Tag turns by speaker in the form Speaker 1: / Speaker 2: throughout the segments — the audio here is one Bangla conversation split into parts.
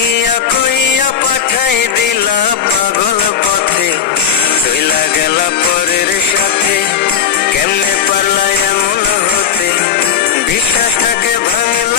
Speaker 1: কইয়া কইয়া পাঠাই দিলা পাগল পথে। চইলা গেলা পরের সাথে। কেমনে পারলা এমন হতে? বিশ্বাসটাকে ভাঙলা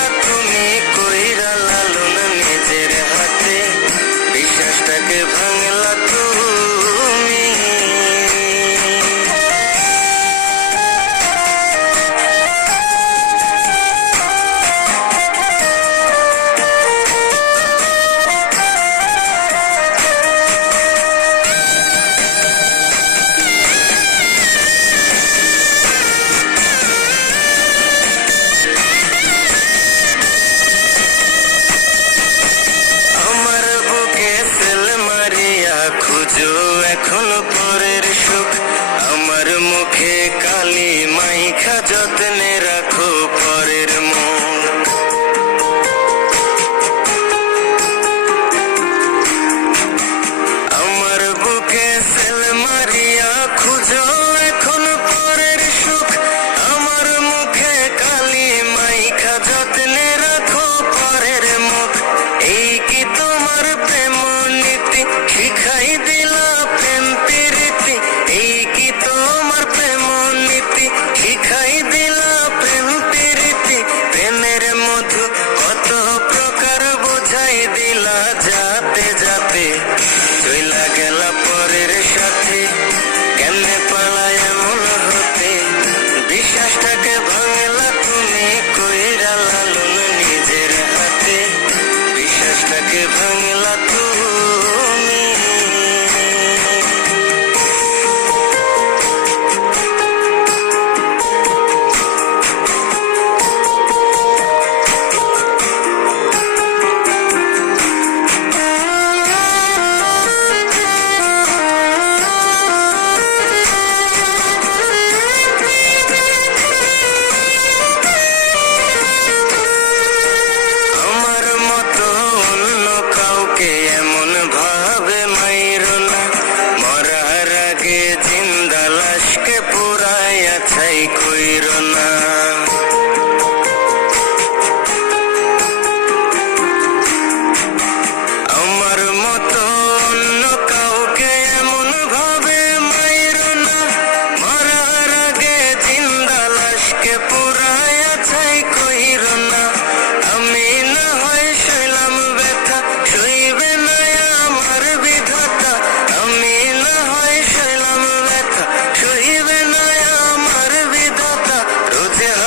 Speaker 1: পরের সাথে কেমনে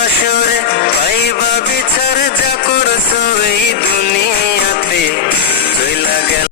Speaker 1: shooting.